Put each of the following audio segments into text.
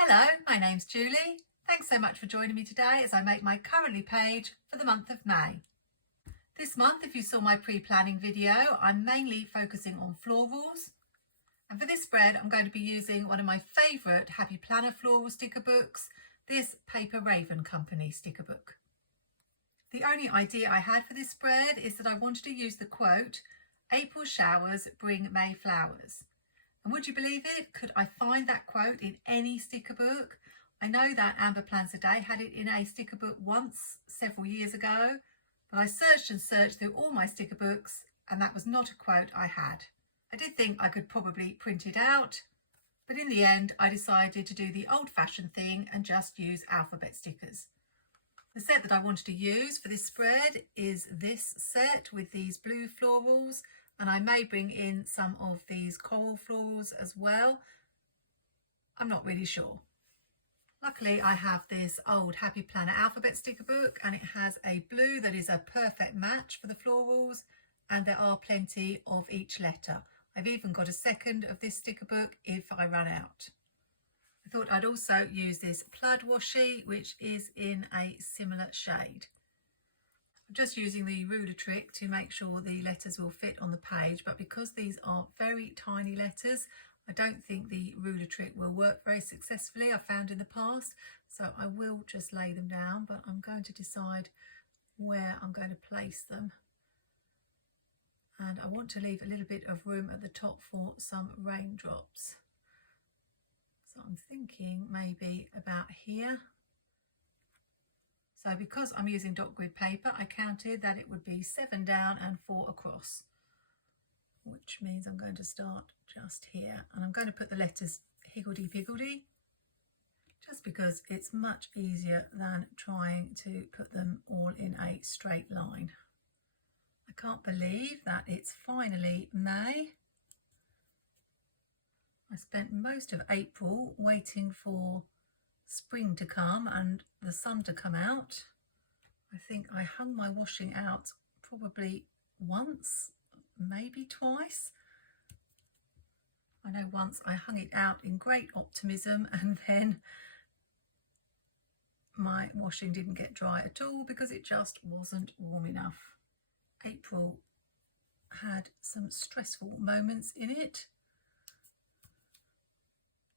Hello, my name's Julie. Thanks so much for joining me today as I make my Currently page for the month of May. This month, if you saw my pre-planning video, I'm mainly focusing on florals. And for this spread, I'm going to be using one of my favourite Happy Planner floral sticker books, this Paper Raven Company sticker book. The only idea I had for this spread is that I wanted to use the quote, "April showers bring May flowers." And would you believe it? Could I find that quote in any sticker book? I know that Amber Plans a Day had it in a sticker book once, several years ago, but I searched and searched through all my sticker books and that was not a quote I had. I did think I could probably print it out, but in the end I decided to do the old-fashioned thing and just use alphabet stickers. The set that I wanted to use for this spread is this set with these blue florals, and I may bring in some of these coral florals as well. I'm not really sure. Luckily, I have this old Happy Planner alphabet sticker book and it has a blue that is a perfect match for the florals, and there are plenty of each letter. I've even got a second of this sticker book if I run out. I thought I'd also use this plaid washi, which is in a similar shade. I'm just using the ruler trick to make sure the letters will fit on the page, but because these are very tiny letters, I don't think the ruler trick will work very successfully, I've found in the past, so I will just lay them down, but I'm going to decide where I'm going to place them. And I want to leave a little bit of room at the top for some raindrops. So I'm thinking maybe about here. So because I'm using dot grid paper, I counted that it would be 7 down and 4 across, which means I'm going to start just here. And I'm going to put the letters higgledy-piggledy, just because it's much easier than trying to put them all in a straight line. I can't believe that it's finally May. I spent most of April waiting for spring to come and the sun to come out. I think I hung my washing out probably once, maybe twice. I know once I hung it out in great optimism and then my washing didn't get dry at all because it just wasn't warm enough. April had some stressful moments in it.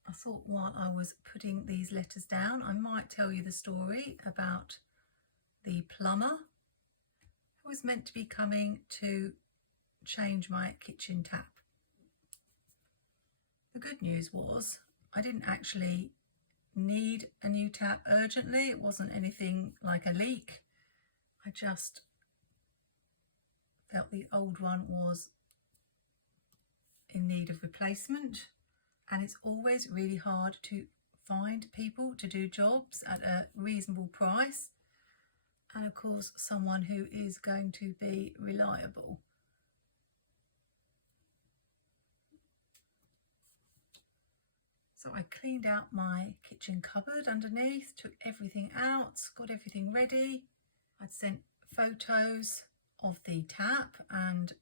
I thought while I was putting these letters down, I might tell you the story about the plumber who was meant to be coming to change my kitchen tap. The good news was I didn't actually need a new tap urgently. It wasn't anything like a leak. I just felt the old one was in need of replacement. And it's always really hard to find people to do jobs at a reasonable price. And of course, someone who is going to be reliable. So I cleaned out my kitchen cupboard underneath, took everything out, got everything ready. I'd sent photos of the tap and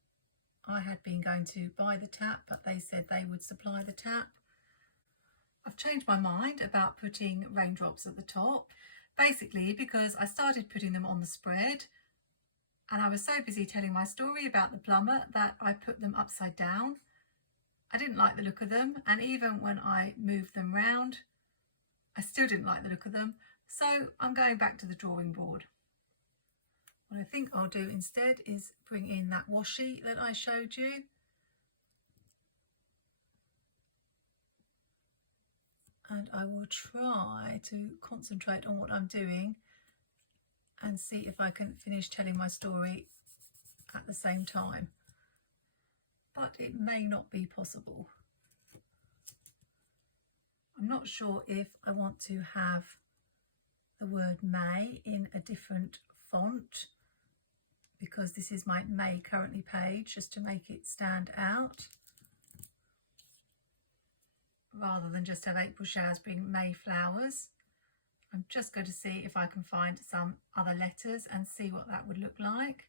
I had been going to buy the tap, but they said they would supply the tap. I've changed my mind about putting raindrops at the top, basically because I started putting them on the spread and I was so busy telling my story about the plumber that I put them upside down. I didn't like the look of them, and even when I moved them round, I still didn't like the look of them, so I'm going back to the drawing board. What I think I'll do instead is bring in that washi that I showed you. And I will try to concentrate on what I'm doing and see if I can finish telling my story at the same time. But it may not be possible. I'm not sure if I want to have the word May in a different font, because this is my May Currently page, just to make it stand out, rather than just have April showers bring May flowers. I'm just going to see if I can find some other letters and see what that would look like.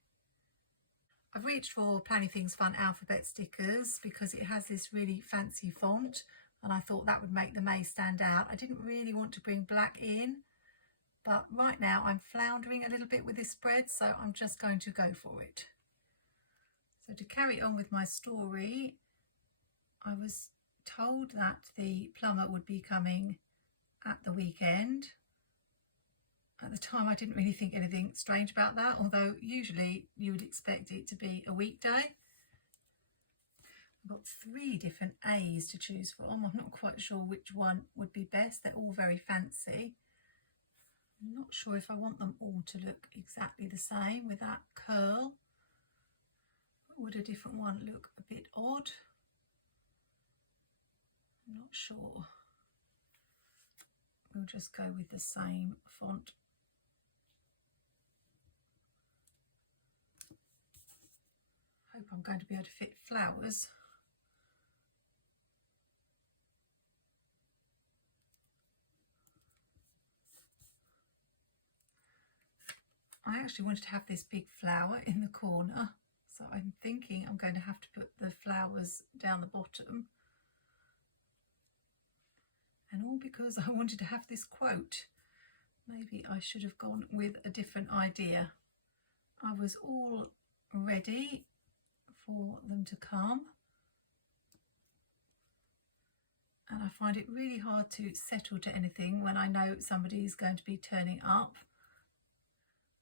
I've reached for Planything's Fun alphabet stickers because it has this really fancy font. and I thought that would make the May stand out. I didn't really want to bring black in, but right now I'm floundering a little bit with this spread, so I'm just going to go for it. So to carry on with my story, I was told that the plumber would be coming at the weekend. At the time I didn't really think anything strange about that, although usually you would expect it to be a weekday. I've got 3 different A's to choose from. I'm not quite sure which one would be best. They're all very fancy. I'm not sure if I want them all to look exactly the same with that curl. Would a different one look a bit odd? I'm not sure. We'll just go with the same font. Hope I'm going to be able to fit flowers. I actually wanted to have this big flower in the corner, so I'm thinking I'm going to have to put the flowers down the bottom. And all because I wanted to have this quote. Maybe I should have gone with a different idea. I was all ready for them to come, and I find it really hard to settle to anything when I know somebody is going to be turning up.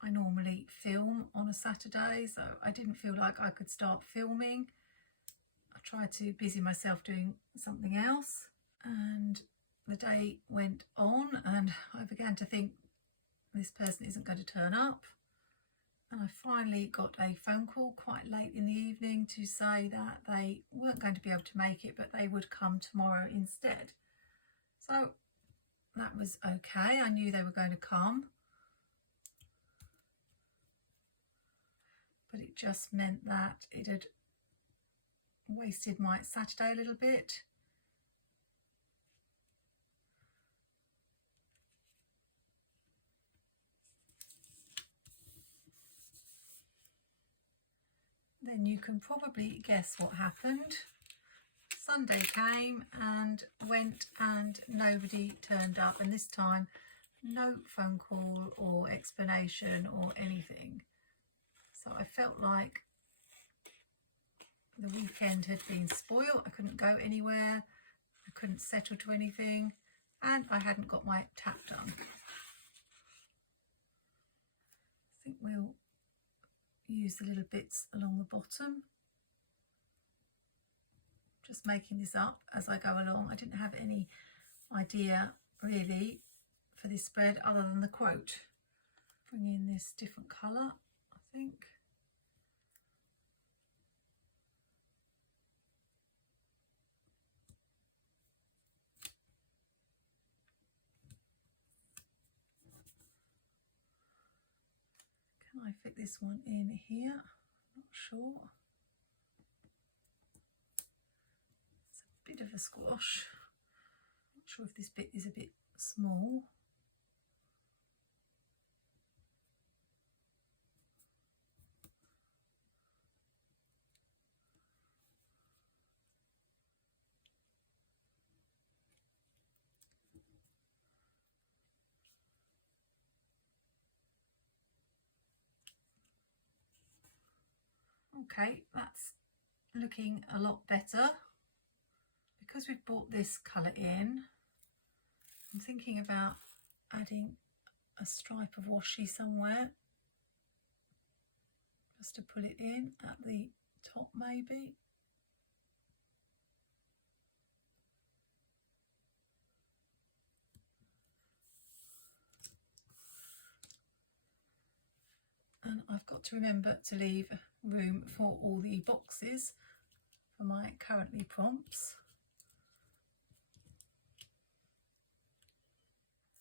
I normally film on a Saturday, so I didn't feel like I could start filming. I tried to busy myself doing something else, and the day went on and I began to think this person isn't going to turn up. And I finally got a phone call quite late in the evening to say that they weren't going to be able to make it, but they would come tomorrow instead. So that was okay. I knew they were going to come, but it just meant that it had wasted my Saturday a little bit. Then you can probably guess what happened. Sunday came and went and nobody turned up, and this time no phone call or explanation or anything. So I felt like the weekend had been spoiled. I couldn't go anywhere, I couldn't settle to anything, and I hadn't got my tap done. I think we'll use the little bits along the bottom. Just making this up as I go along. I didn't have any idea really for this spread other than the quote. Bring in this different colour, I think. Can I fit this one in here? I'm not sure. It's a bit of a squash. Not sure if this bit is a bit small. Okay, that's looking a lot better. Because we've brought this colour in, I'm thinking about adding a stripe of washi somewhere, just to put it in at the top maybe. And I've got to remember to leave room for all the boxes for my currently prompts.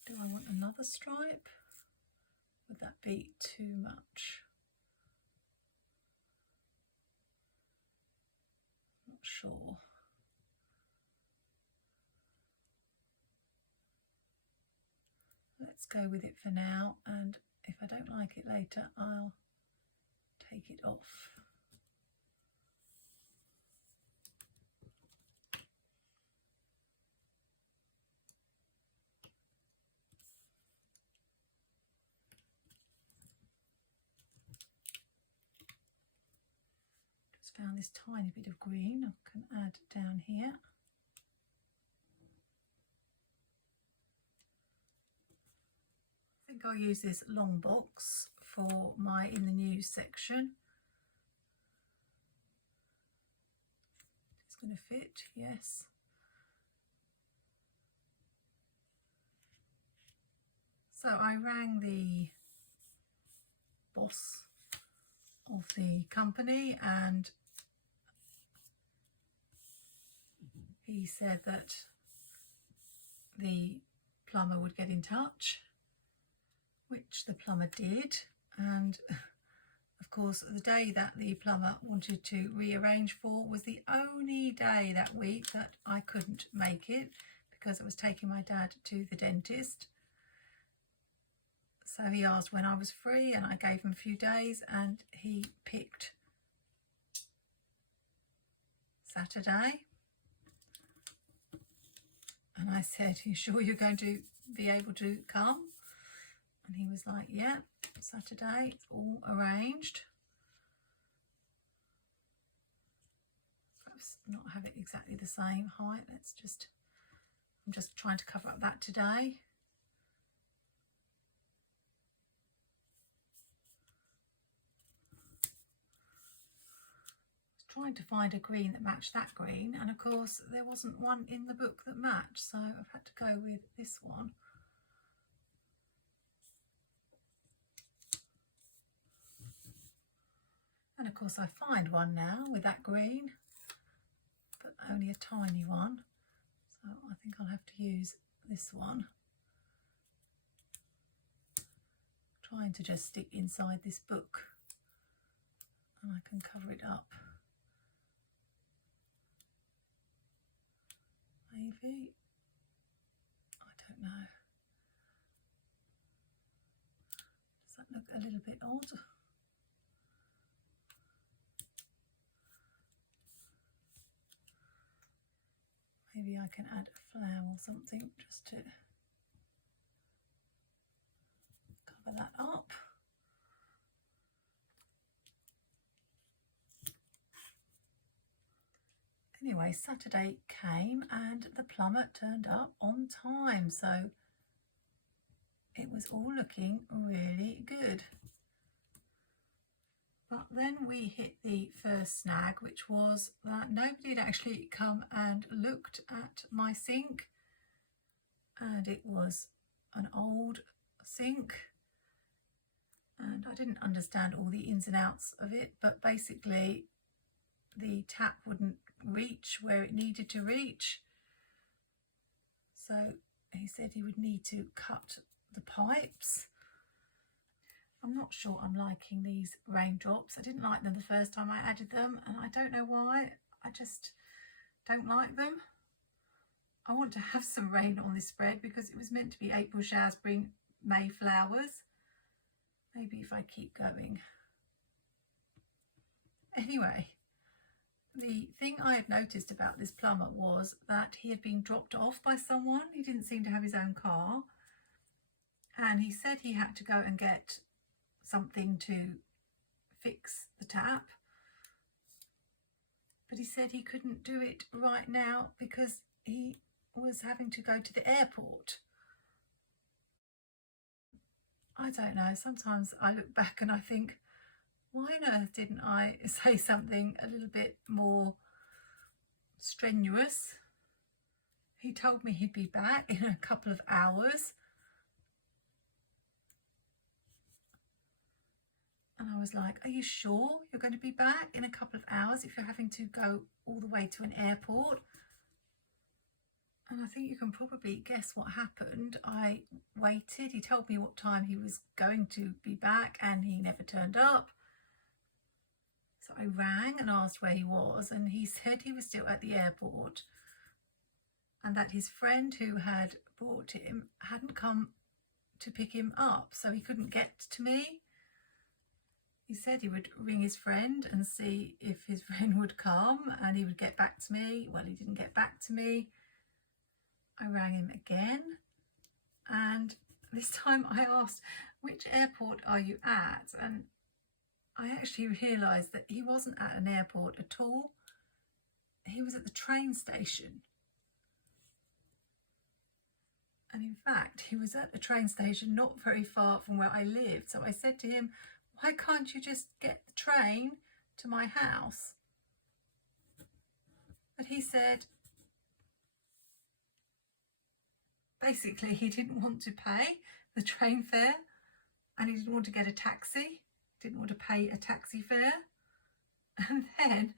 Do I want another stripe? Would that be too much? Not sure. Let's go with it for now, and if I don't like it later, I'll take it off. found this tiny bit of green I can add down here. I think I'll use this long box for my in the news section. It's going to fit, yes. So I rang the boss of the company and he said that the plumber would get in touch, which the plumber did. And of course the day that the plumber wanted to rearrange for was the only day that week that I couldn't make it because I was taking my dad to the dentist. So he asked when I was free and I gave him a few days and he picked Saturday. And I said, "You sure you're going to be able to come?" And he was like, "Yeah, Saturday, it's all arranged." Perhaps not have it exactly the same height. I'm just trying to cover up that today. Trying to find a green that matched that green, and of course there wasn't one in the book that matched, so I've had to go with this one. And of course I find one now with that green, but only a tiny one, so I think I'll have to use this one. Trying to just stick inside this book and I can cover it up. Maybe, I don't know. Does that look a little bit odd? Maybe I can add a flower or something just to cover that up. Anyway, Saturday came and the plumber turned up on time, so it was all looking really good. But then we hit the first snag, which was that nobody had actually come and looked at my sink, and it was an old sink, and I didn't understand all the ins and outs of it, but basically the tap wouldn't reach where it needed to reach, so he said he would need to cut the pipes. I'm not sure I'm liking these raindrops. I didn't like them the first time I added them, and I don't know why. I just don't like them. I want to have some rain on this spread because it was meant to be April showers bring May flowers. Maybe if I keep going. Anyway, the thing I had noticed about this plumber was that he had been dropped off by someone. He didn't seem to have his own car, and he said he had to go and get something to fix the tap, but he said he couldn't do it right now because he was having to go to the airport. I don't know, sometimes I look back and I think, why on earth didn't I say something a little bit more strenuous? He told me he'd be back in a couple of hours. And I was like, are you sure you're going to be back in a couple of hours if you're having to go all the way to an airport? And I think you can probably guess what happened. I waited. He told me what time he was going to be back and he never turned up. So I rang and asked where he was, and he said he was still at the airport and that his friend who had brought him hadn't come to pick him up, so he couldn't get to me. He said he would ring his friend and see if his friend would come and he would get back to me. Well, he didn't get back to me. I rang him again, and this time I asked, which airport are you at? And I actually realised that he wasn't at an airport at all. He was at the train station. And in fact, he was at a train station not very far from where I lived. So I said to him, why can't you just get the train to my house? But he said, basically, he didn't want to pay the train fare and he didn't want to get a taxi, didn't want to pay a taxi fare. And then,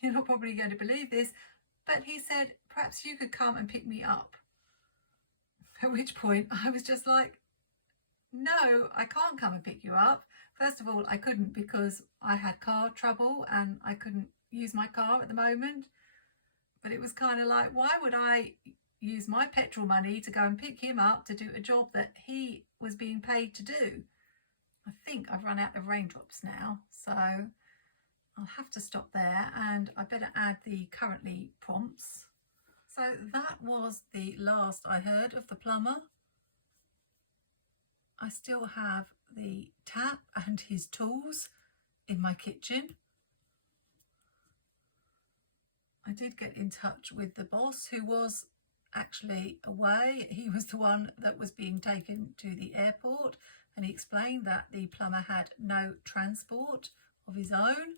you're not probably going to believe this, but he said, perhaps you could come and pick me up. At which point I was just like, no, I can't come and pick you up. First of all, I couldn't because I had car trouble and I couldn't use my car at the moment. But it was kind of like, why would I use my petrol money to go and pick him up to do a job that he was being paid to do? I think I've run out of raindrops now, so I'll have to stop there, and I better add the currently prompts. So that was the last I heard of the plumber. I still have the tap and his tools in my kitchen. I did get in touch with the boss, who was actually away. He was the one that was being taken to the airport, and he explained that the plumber had no transport of his own,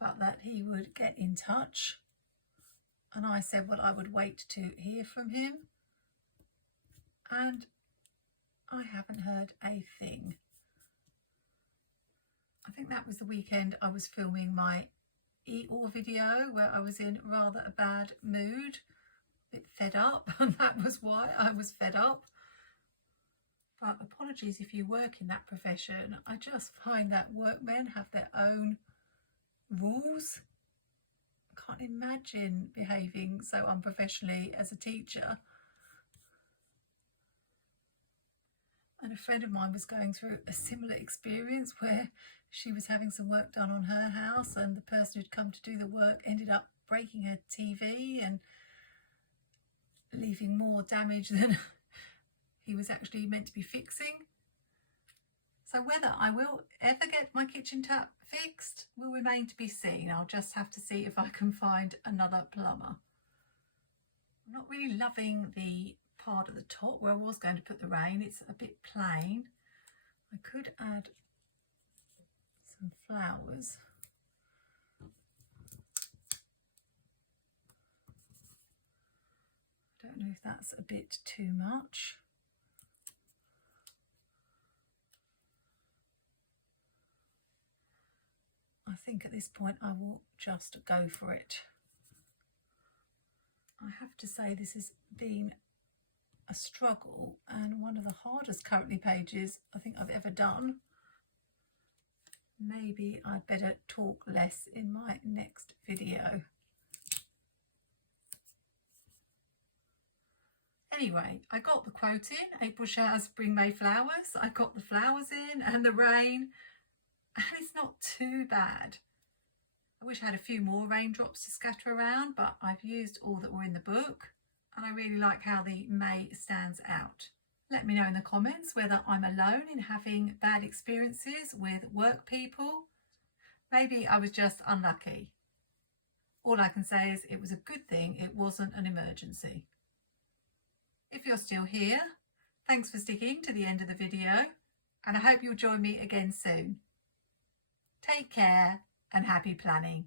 but that he would get in touch. And I said, well, I would wait to hear from him. And I haven't heard a thing. I think that was the weekend I was filming my eat-all video where I was in rather a bad mood, a bit fed up, and that was why I was fed up. But apologies if you work in that profession. I just find that workmen have their own rules. I can't imagine behaving so unprofessionally as a teacher. And a friend of mine was going through a similar experience where she was having some work done on her house, and the person who'd come to do the work ended up breaking her TV and leaving more damage than he was actually meant to be fixing. So whether I will ever get my kitchen tap fixed will remain to be seen. I'll just have to see if I can find another plumber. I'm not really loving the part at the top where I was going to put the rain. It's a bit plain. I could add some flowers. I don't know if that's a bit too much. I think at this point I will just go for it. I have to say this has been a struggle and one of the hardest currently pages I think I've ever done. Maybe I'd better talk less in my next video. Anyway, I got the quote in, April showers bring May flowers. I got the flowers in and the rain, and it's not too bad. I wish I had a few more raindrops to scatter around, but I've used all that were in the book, and I really like how the May stands out. Let me know in the comments whether I'm alone in having bad experiences with work people. Maybe I was just unlucky. All I can say is it was a good thing it wasn't an emergency. If you're still here, thanks for sticking to the end of the video, and I hope you'll join me again soon. Take care and happy planning.